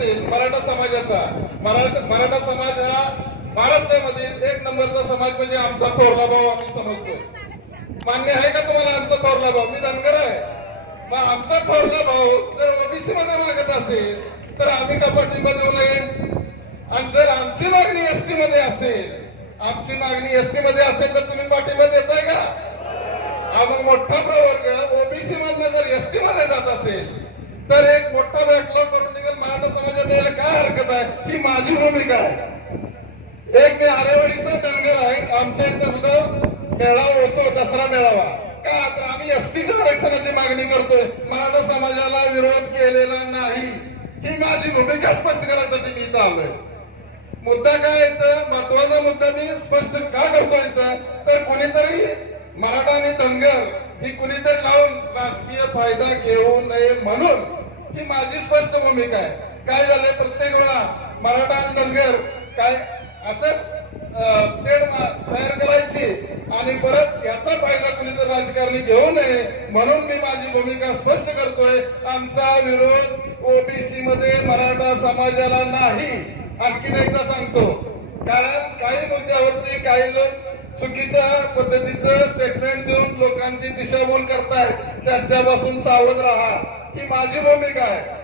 असेल मराठा समाजाचा, मराठा समाज हा महाराष्ट्रामध्ये एक नंबरचा समाज म्हणजे आमचा थोरला भाऊ आम्ही समजतो. मान्य आहे का तुम्हाला आमचा थोरला भाऊ? मी धनगर आहे. मग आमचा थोरला भाऊ जर ओबीसी मध्ये मागत असेल तर आम्ही का पाठिंबा देऊ नये? आणि जर आमची मागणी एसटी मध्ये असेल, आमची मागणी एसटी मध्ये असेल तर तुम्ही पाठिंबा देताय का? हा मग मोठा प्रवर्ग ओबीसी मधनं जर एसटी मध्ये जात असेल तर एक मोठा बॅकलॉग करून निघेल मराठा समाजात यायला काय हरकत आहे? ही माझी भूमिका आहे. एक मी आरेवाडीचा धनगर आहे. आमच्या इथं सुद्धा मेळावा होतो, दसरा मेळावा. का तर आम्ही एसटीच्या आरक्षणाची मागणी करतोय, मराठा समाजाला विरोध केलेला नाही. ही माझी भूमिका स्पष्ट करण्यासाठी मी इथं आलोय. मुद्दा काय इथं महत्वाचा मुद्दा मी स्पष्ट का करतोय इथं, तर कोणीतरी मराठा आणि धनगर ही कुणीतरी लावून राजकीय फायदा घेऊ नये म्हणून ही माझी स्पष्ट भूमिका आहे. काय झालंय, प्रत्येक वेळा मराठा आणि धनगर काय असं तयार करायची आणि परत याचा फायदा कुणीतरी राजकारणी घेऊ नये म्हणून मी माझी भूमिका स्पष्ट करतोय. आमचा विरोध ओबीसी मध्ये मराठा समाजाला नाही. आणखीन एकदा सांगतो, कारण काही मुद्द्यावरती काही लोक चुकीच्या पद्धतीचं स्टेटमेंट देऊन लोकांची दिशाभूल करतायत. त्यांच्यापासून सावध राहा, ही माझी भूमिका आहे.